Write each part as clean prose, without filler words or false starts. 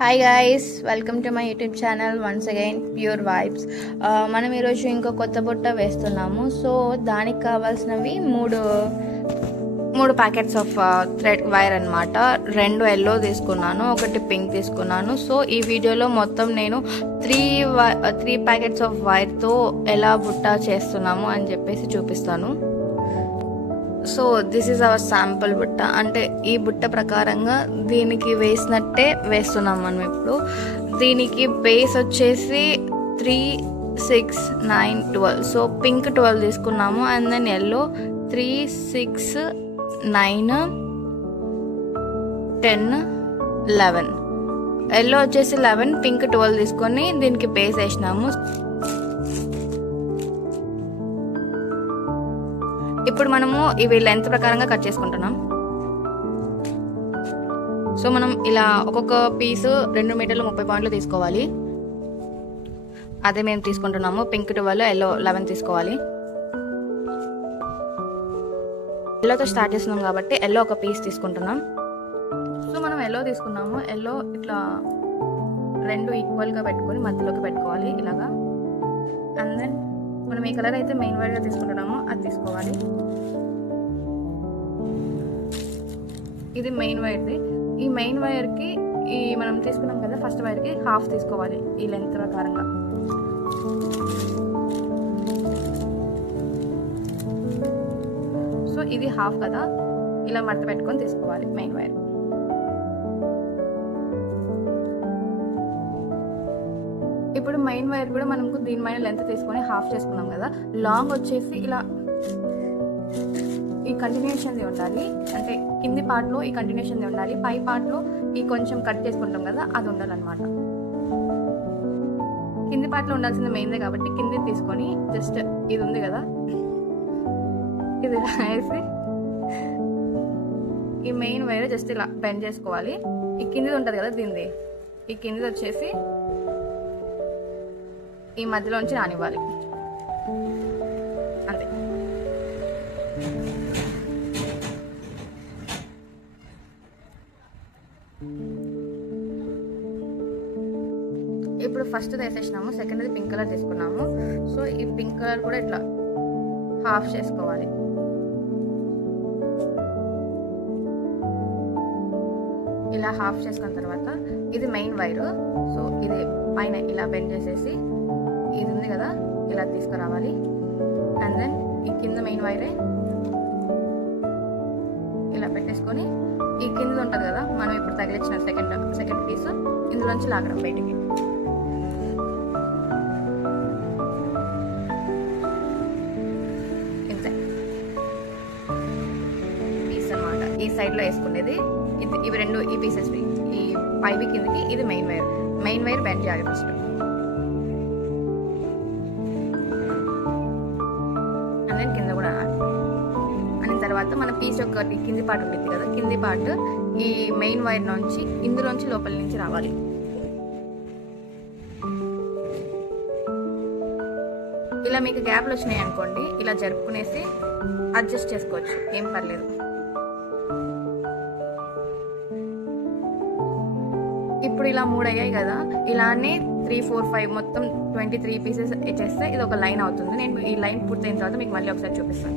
Hi guys, welcome to my YouTube channel once again pure vibes. మనం ఈరోజు ఇంకో కొత్త బుట్ట వేస్తున్నాము. సో దానికి కావాల్సినవి మూడు ప్యాకెట్స్ ఆఫ్ థ్రెడ్ వైర్ అనమాట. 2 ఎల్లో తీసుకున్నాను, 1 పింక్ తీసుకున్నాను. సో ఈ వీడియోలో మొత్తం నేను త్రీ ప్యాకెట్స్ ఆఫ్ వైర్తో ఎలా బుట్ట చేస్తున్నాము అని చెప్పేసి చూపిస్తాను. So this is our sample బుట్ట. అంటే ఈ బుట్ట ప్రకారంగా దీనికి వేసినట్టే వేస్తున్నాం మనం ఇప్పుడు. దీనికి బేస్ వచ్చేసి 3, 6, 9, 12. సో పింక్ 12 తీసుకున్నాము. And then yellow 3, 6, 9, 10, 11. ఎల్లో వచ్చేసి 11, పింక్ 12 తీసుకొని దీనికి బేస్ వేసినాము. ఇప్పుడు మనము ఇవి లెంత్ ప్రకారంగా కట్ చేసుకుంటున్నాం. సో మనం ఇలా ఒక్కొక్క పీసు 2 మీటర్లు 30 పాయింట్లు తీసుకోవాలి. అదే మేము తీసుకుంటున్నాము. పింక్ 12, ఎల్లో 11 తీసుకోవాలి. ఎల్లోతో స్టార్ట్ చేస్తున్నాం కాబట్టి ఎల్లో ఒక పీస్ తీసుకుంటున్నాం. సో మనం ఎల్లో తీసుకున్నాము. ఎల్లో ఇట్లా 2 ఈక్వల్గా పెట్టుకొని మధ్యలోకి పెట్టుకోవాలి ఇలాగా. అండ్ దెన్ మనం ఏ కలర్ అయితే మెయిన్ వైర్గా తీసుకుంటున్నామో అది తీసుకోవాలి. ఇది మెయిన్ వైర్ది. ఈ మెయిన్ వైర్కి మనం తీసుకున్నాం కదా, ఫస్ట్ వైర్కి హాఫ్ తీసుకోవాలి ఈ లెంత్ ప్రకారంగా. సో ఇది హాఫ్ కదా, ఇలా మడత పెట్టుకొని తీసుకోవాలి మెయిన్ వైర్. ఇప్పుడు మెయిన్ వైర్ కూడా మనకు దీనిపైన లెంత్ తీసుకొని హాఫ్ చేసుకున్నాం కదా. లాంగ్ వచ్చేసి ఇలా ఈ కంటిన్యూషన్ది ఉండాలి. అంటే కింది పార్ట్లో ఈ కంటిన్యూషన్ది ఉండాలి, పై పార్ట్లో ఈ కొంచెం కట్ చేసుకుంటాం కదా అది ఉండాలన్నమాట. కింది పార్ట్లో ఉండాల్సింది మెయిన్దే కాబట్టి కింది తీసుకొని జస్ట్ ఇది ఉంది కదా, ఇది వేసి ఈ మెయిన్ వైర్ జస్ట్ ఇలా బెండ్ చేసుకోవాలి. ఈ కిందిది ఉంటుంది కదా దీనిది, ఈ కిందిది వచ్చేసి ఈ మధ్యలోంచి రానివ్వాలి అంతే. ఇప్పుడు ఫస్ట్ వేసేసినాము, సెకండ్ది పింక్ కలర్ తీసుకున్నాము. సో ఈ పింక్ కలర్ కూడా ఇట్లా హాఫ్ చేసుకోవాలి. ఇలా హాఫ్ చేసుకున్న తర్వాత ఇది మెయిన్ వైరు. సో ఇది పైన ఇలా బెండ్ చేసేసి ఇది ఉంది కదా ఇలా తీసుకురావాలి. అండ్ దెన్ ఈ కింద మెయిన్ వైరే ఇలా పెట్టేసుకొని ఈ కింద ఉంటుంది కదా మనం ఇప్పుడు తగిలించిన సెకండ్ పీస్ ఇందులోంచి లాగడం బయటికి. ఇంతే పీస్ అనమాట. ఈ సైడ్లో వేసుకునేది ఇవి 2 ఈ పీసెస్, ఈ పైవి కిందకి. ఇది మెయిన్ వైర్ బెండ్ చేయాలి ఫస్ట్. కింద కూడా అన్న తర్వాత మన పీస్ యొక్క కింది పార్ట్ ఉంటుంది కదా, కింది పార్ట్ ఈ మెయిన్ వైర్ నుంచి ఇందులోంచి లోపల నుంచి రావాలి. ఇలా మీకు గ్యాప్లు వచ్చినాయి అనుకోండి, ఇలా జరుపుకునేసి అడ్జస్ట్ చేసుకోవచ్చు, ఏం పర్లేదు. ఇప్పుడు ఇలా 3 అయ్యాయి కదా, ఇలానే 3, 4, 5 మొత్తం 23 పీసెస్ చేస్తే ఇది ఒక లైన్ అవుతుంది. నేను ఈ లైన్ పూర్తయిన తర్వాత మీకు మళ్ళీ ఒకసారి చూపిస్తాను.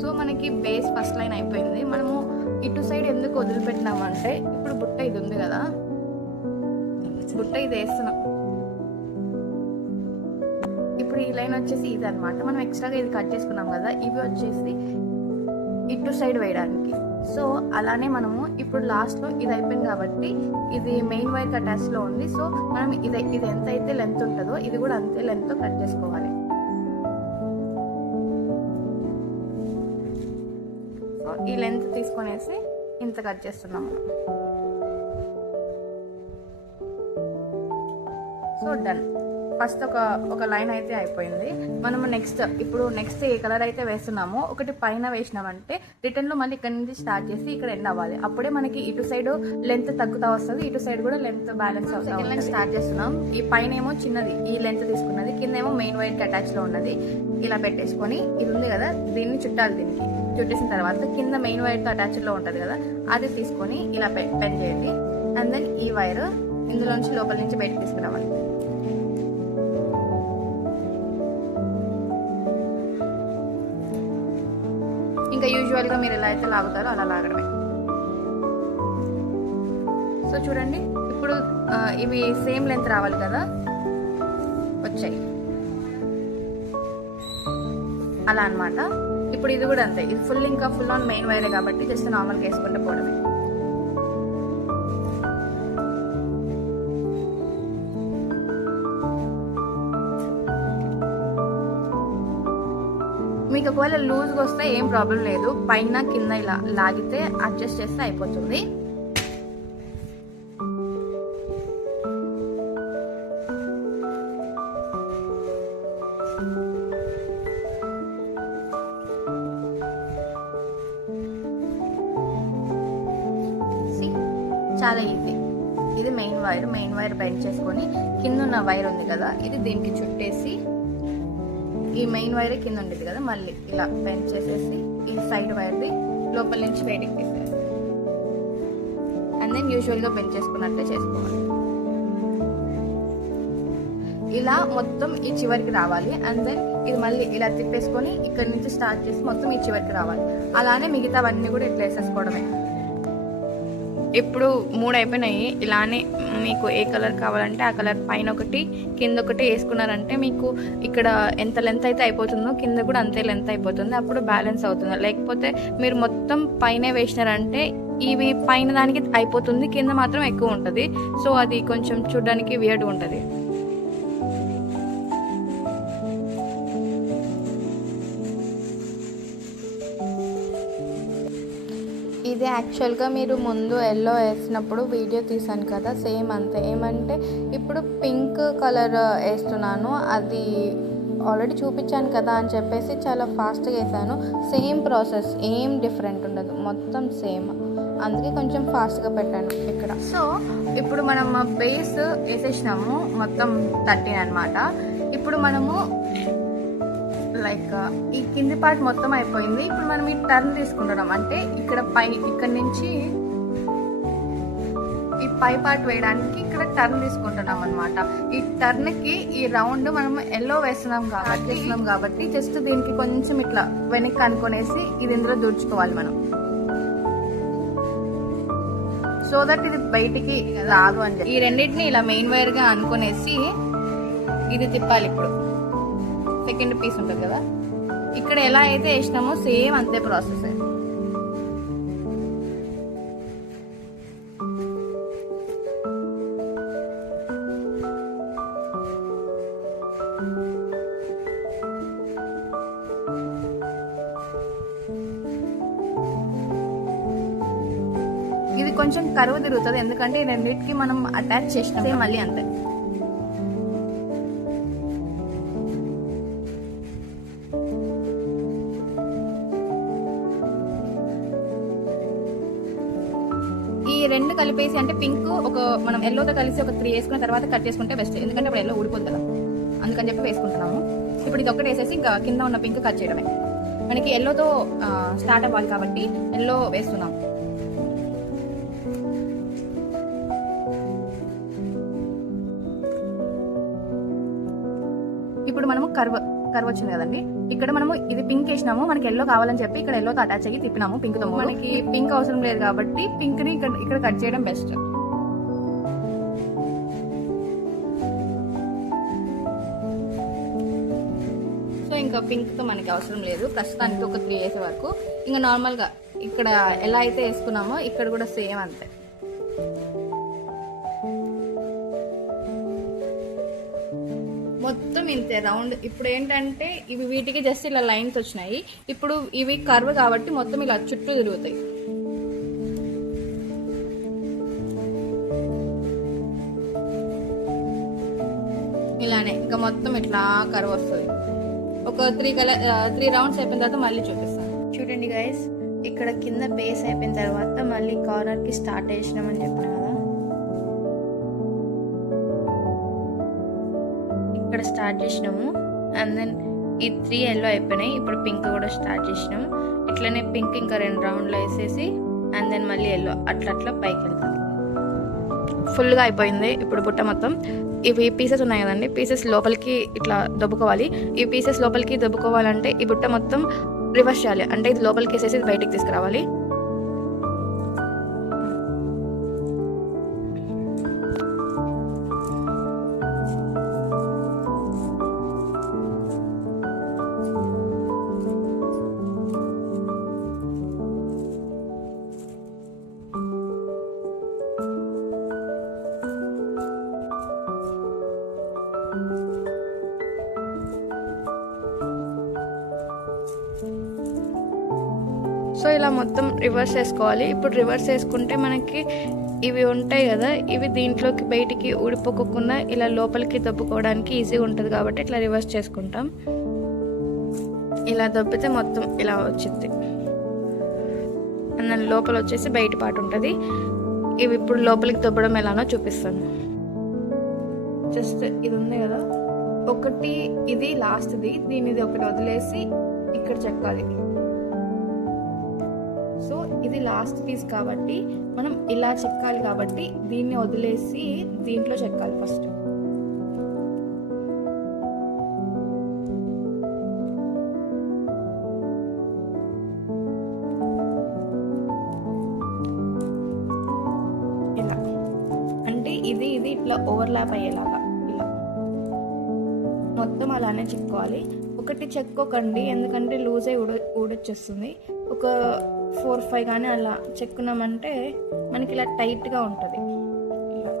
సో మనకి బేస్ ఫస్ట్ లైన్ అయిపోయింది. మనము ఇటు సైడ్ ఎందుకు వదిలిపెట్టినామంటే ఇప్పుడు బుట్ట ఇది ఉంది కదా, బుట్ట ఇది వేస్తున్నాం. ఇప్పుడు ఈ లైన్ వచ్చేసి ఇది అనమాట. మనం ఎక్స్ట్రాగా ఇది కట్ చేసుకున్నాం కదా, ఇవి వచ్చేసి ఇటు సైడ్ వేయడానికి. సో అలానే మనము ఇప్పుడు లాస్ట్లో ఇది అయిపోయింది కాబట్టి ఇది మెయిన్ వైర్ అటాచ్లో ఉంది. సో మనం ఇది ఎంత అయితే లెంత్ ఉంటుందో ఇది కూడా అంతే లెంత్తో కట్ చేసుకోవాలి. సో ఈ లెంత్ తీసుకొనేసి ఇంత కట్ చేస్తున్నాం మనం. So done. ఫస్ట్ ఒక లైన్ అయితే అయిపోయింది. మనము నెక్స్ట్ ఏ కలర్ అయితే వేస్తున్నామో ఒకటి పైన వేసినామంటే రిటర్న్లో మళ్ళీ ఇక్కడ నుంచి స్టార్ట్ చేసి ఇక్కడ ఎండ్ అవ్వాలి. అప్పుడే మనకి ఇటు సైడ్ లెంత్ తగ్గుతా వస్తుంది, ఇటు సైడ్ కూడా లెంత్ బ్యాలెన్స్ అవుతుంది. స్టార్ట్ చేస్తున్నాం. ఈ పైన ఏమో చిన్నది ఈ లెంత్ తీసుకున్నది, కింద ఏమో మెయిన్ వైర్కి అటాచ్లో ఉన్నది. ఇలా పెట్టేసుకొని ఇది ఉంది కదా, దీన్ని చుట్టాలి. దీనికి చుట్టేసిన తర్వాత కింద మెయిన్ వైర్తో అటాచ్లో ఉంటుంది కదా, అది తీసుకొని ఇలా పెన్ చేయండి. అండ్ దెన్ ఈ వైర్ ఇందులోంచి లోపల నుంచి బయటకు తీసుకురావాలి. ఇంకా యూజువల్గా మీరు ఎలా అయితే లాగుతారో అలా లాగడమే. సో చూడండి, ఇప్పుడు ఇవి సేమ్ లెంత్ రావాలి కదా, వచ్చాయి అలా అన్నమాట. ఇప్పుడు ఇది కూడా అంతే, ఇది ఫుల్ ఆన్ మెయిన్ వైరే కాబట్టి జస్ట్ నార్మల్గా వేసుకుంటే పోవడమే. మీకు ఒకవేళ లూజ్గా వస్తే ఏం ప్రాబ్లం లేదు, పైన కింద ఇలా లాగితే అడ్జస్ట్ చేస్తే అయిపోతుంది. చాలా ఈజీ. ఇది మెయిన్ వైర్ బెండ్ చేసుకొని కింద ఉన్న వైర్ ఉంది కదా, ఇది దీనికి చుట్టేసి ఈ మెయిన్ వైర్ కింద ఉండేది కదా, మళ్ళీ ఇలా బెండ్ చేసేసి ఈ సైడ్ వైర్ది లోపల నుంచి బయటికి తీసేసి అండ్ దెన్ యూజువల్గా బెండ్ చేసుకున్నట్టే చేసుకోవాలి. ఇలా మొత్తం ఈ చివరికి రావాలి. అండ్ దెన్ ఇది మళ్ళీ ఇలా తిప్పేసుకొని ఇక్కడ నుంచి స్టార్ట్ చేసి మొత్తం ఈ చివరికి రావాలి. అలానే మిగతావన్నీ కూడా ఇట్లా వేసేసుకోవడమే. ఇప్పుడు 3 అయిపోయినాయి. ఇలానే మీకు ఏ కలర్ కావాలంటే ఆ కలర్ పైన ఒకటి కింద ఒకటి వేసుకున్నారంటే మీకు ఇక్కడ ఎంత లెంత్ అయితే అయిపోతుందో కింద కూడా అంతే లెంత్ అయిపోతుంది. అప్పుడు బ్యాలెన్స్ అవుతుంది. లేకపోతే మీరు మొత్తం పైన వేసినారంటే ఇవి పైన దానికి అయిపోతుంది, కింద మాత్రం ఎక్కువ ఉంటుంది. సో అది కొంచెం చూడడానికి వియర్డ్ ఉంటుంది. ఇది యాక్చువల్గా మీరు ముందు ఎల్లో వేసినప్పుడు వీడియో తీసాను కదా, సేమ్ అంతే. ఏమంటే ఇప్పుడు పింక్ కలర్ వేస్తున్నాను, అది ఆల్రెడీ చూపించాను కదా అని చెప్పేసి చాలా ఫాస్ట్గా వేసాను. సేమ్ ప్రాసెస్, ఏం డిఫరెంట్ ఉండదు, మొత్తం సేమ్. అందుకే కొంచెం ఫాస్ట్గా పెట్టాను ఇక్కడ. సో ఇప్పుడు మనం బేస్ వేసేసినాము మొత్తం 13 అనమాట. ఇప్పుడు మనము లైక్ ఈ కింది పార్ట్ మొత్తం అయిపోయింది. ఇప్పుడు మనం ఈ టర్న్ తీసుకుంటున్నాం, అంటే ఇక్కడ నుంచి ఈ పై పార్ట్ వేయడానికి ఇక్కడ టర్న్ తీసుకుంటున్నాం అనమాట. ఈ టర్న్ కి ఈ రౌండ్ మనం ఎల్లో వేస్తున్నాం కాబట్టి జస్ట్ దీనికి కొంచెం ఇట్లా వెనక్కి అనుకునేసి ఇది ఇందులో దూర్చుకోవాలి మనం, సో దట్ ఇది బయటికి రాదు అని చెప్పి. ఈ రెండింటిని ఇలా మెయిన్ వైర్ గా అనుకునేసి ఇది తిప్పాలి. ఇప్పుడు సెకండ్ పీస్ ఉంటుంది కదా, ఇక్కడ ఎలా అయితే వేసినామో సేమ్ అంతే ప్రాసెస్. ఇది కొంచెం కరువు తిరుగుతుంది, ఎందుకంటే ఈ రెండింటికి మనం అటాచ్ చేసినాం మళ్ళీ అంతే. ఈ రెండు కలిపేసి, అంటే పింక్ మనం ఎల్లోతో కలిసి ఒక 3 వేసుకున్న తర్వాత కట్ చేసుకుంటే బెస్ట్, ఎందుకంటే ఇప్పుడు ఎల్లో ఊడిపోతుంది కదా, అందుకని చెప్పి వేసుకుంటున్నాము. ఇప్పుడు ఇది ఒకటి వేసేసి ఇంకా కింద ఉన్న పింక్ కట్ చేయడమే. మనకి ఎల్లోతో స్టార్ట్ అవ్వాలి కాబట్టి ఎల్లో వేస్తున్నాం. ఇప్పుడు మనము కర్వ్ వచ్చింది కదండి, ఇక్కడ మనము ఇది పింక్ వేసినాము, మనకి ఎల్లో కావాలని చెప్పి ఇక్కడ ఎల్లోతో అటాచ్ అయ్యి తిప్పినాము. పింక్ తో మనకి పింక్ అవసరం లేదు కాబట్టి పింక్ ని ఇక్కడ కట్ చేయడం బెస్ట్. సో ఇంకా పింక్ తో మనకి అవసరం లేదు ప్రస్తుతానికి, ఒక 3 వేసే వరకు. ఇంకా నార్మల్ గా ఇక్కడ ఎలా అయితే వేసుకున్నామో ఇక్కడ కూడా సేమ్ అంతే. మొత్తం ఇంతే రౌండ్. ఇప్పుడు ఏంటంటే ఇవి వీటికి జస్ట్ ఇలా లైన్స్ వచ్చినాయి, ఇప్పుడు ఇవి కర్వ్ కాబట్టి మొత్తం ఇలా చుట్టూ తిరుగుతాయి. ఇలాంటి ఇలానే ఇంకా మొత్తం ఇట్లా కర్వ్ వస్తుంది. ఒక 3 రౌండ్స్ అయిపోయిన తర్వాత మళ్ళీ చూపిస్తాను. చూడండి గైస్, ఇక్కడ కింద బేస్ అయిపోయిన తర్వాత మళ్ళీ కార్నర్కి స్టార్ట్ చేసినామని చెప్పిన కదా, ఇక్కడ స్టార్ట్ చేసినాము. అండ్ దెన్ ఈ 3 ఎల్లో అయిపోయినాయి. ఇప్పుడు పింక్ కూడా స్టార్ట్ చేసినాము. ఇట్లనే పింక్ ఇంకా 2 రౌండ్లు వేసేసి అండ్ దెన్ మళ్ళీ ఎల్లో అట్లా పైకి వెళ్తుంది. ఫుల్గా అయిపోయింది ఇప్పుడు బుట్ట మొత్తం. ఇవి పీసెస్ ఉన్నాయి కదండి, పీసెస్ లోపలికి ఇట్లా దొబ్బుకోవాలి. ఈ పీసెస్ లోపలికి దొబ్బుకోవాలంటే ఈ బుట్ట మొత్తం రివర్స్ చేయాలి. అంటే ఇది లోపలికి వేసేసి బయటికి తీసుకురావాలి. సో ఇలా మొత్తం రివర్స్ చేసుకోవాలి. ఇప్పుడు రివర్స్ చేసుకుంటే మనకి ఇవి ఉంటాయి కదా, ఇవి దీంట్లోకి బయటికి ఊడిపోకుండా ఇలా లోపలికి దొబ్బుకోవడానికి ఈజీగా ఉంటుంది కాబట్టి ఇట్లా రివర్స్ చేసుకుంటాం. ఇలా దొబ్బితే మొత్తం ఇలా వచ్చింది. అండ్ లోపల వచ్చేసి బయట పాటు ఉంటుంది. ఇవి ఇప్పుడు లోపలికి దొబ్బడం ఎలానో చూపిస్తాను. జస్ట్ ఇది ఉంది కదా, ఒకటి ఇది లాస్ట్ది, దీనిది ఒకటి వదిలేసి ఇక్కడ చెక్కాలి. సో ఇది లాస్ట్ పీస్ కాబట్టి మనం ఇలా చెక్కాలి కాబట్టి దీన్ని వదిలేసి దీంట్లో చెక్కాలి ఫస్ట్. ఇలా అంటే ఇది ఇట్లా ఓవర్లాప్ అయ్యేలాగా ఇలా మొత్తం అలానే చెక్కోవాలి. ఒకటి చెక్కోకండి, ఎందుకంటే లూజ్ అయి ఊడొచ్చేస్తుంది. ఒక 4-5 కానీ అలా చెక్కున్నామంటే మనకి ఇలా టైట్గా ఉంటుంది. ఇలా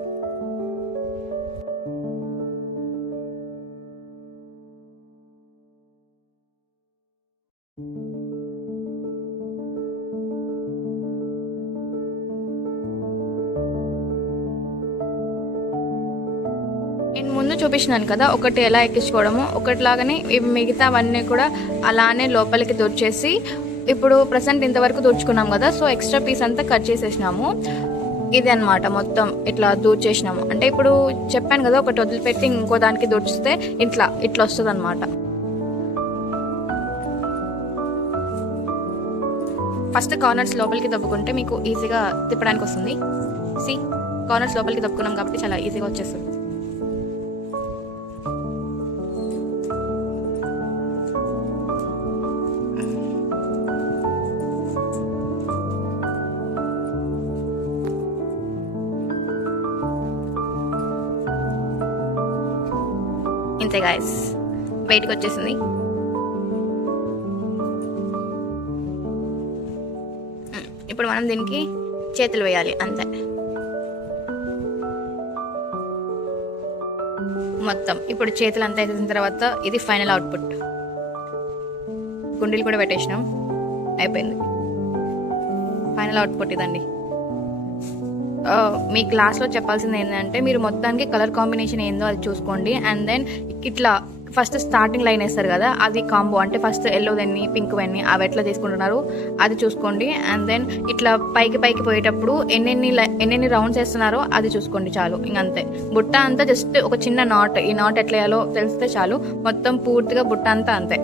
నేను ముందు చూపించినాను కదా ఒకటి ఎలా ఎక్కించుకోవడము, ఒకటిలాగానే ఇవి మిగతావన్నీ కూడా అలానే లోపలికి దొర్చేసి ఇప్పుడు ప్రజెంట్ ఇంతవరకు దూర్చుకున్నాం కదా, సో ఎక్స్ట్రా పీస్ అంతా కట్ చేసేసినాము. ఇది అన్నమాట మొత్తం ఇట్లా దూర్చేసినాము. అంటే ఇప్పుడు చెప్పాను కదా ఒకటి వదిలిపెట్టి ఇంకో దానికి దూర్చితే ఇట్లా వస్తుంది అనమాట. ఫస్ట్ కార్నర్స్ లోపలికి దబ్బుకుంటే మీకు ఈజీగా తిప్పడానికి వస్తుంది. కార్నర్స్ లోపలికి దబ్బుకున్నాం కాబట్టి చాలా ఈజీగా వచ్చేస్తుంది. ఇంతే గాయస్, బయటకు వచ్చేసింది. ఇప్పుడు మనం దీనికి చేతులు వేయాలి అంతే. మొత్తం ఇప్పుడు చేతులు అంతా వేసిన తర్వాత ఇది ఫైనల్ అవుట్పుట్. గుండీలు కూడా పెట్టేసినాం, అయిపోయింది. ఫైనల్ అవుట్పుట్ ఇదండి. మీ క్లాస్లో చెప్పాల్సింది ఏంటంటే మీరు మొత్తానికి కలర్ కాంబినేషన్ ఏందో అది చూసుకోండి. అండ్ దెన్ ఇట్లా ఫస్ట్ స్టార్టింగ్ లైన్ వేస్తారు కదా, అది కాంబో అంటే ఫస్ట్ ఎల్లో వెన్ని పింక్ వెన్ని అవి ఎట్లా తీసుకుంటున్నారు అది చూసుకోండి. అండ్ దెన్ ఇట్లా పైకి పోయేటప్పుడు ఎన్నెన్ని రౌండ్స్ వేస్తున్నారో అది చూసుకోండి చాలు. ఇంకంతే. బుట్ట అంతా జస్ట్ ఒక చిన్న నాట్, ఈ నాట్ ఎట్లా వేయాలో తెలిస్తే చాలు. మొత్తం పూర్తిగా బుట్ట అంతా అంతే.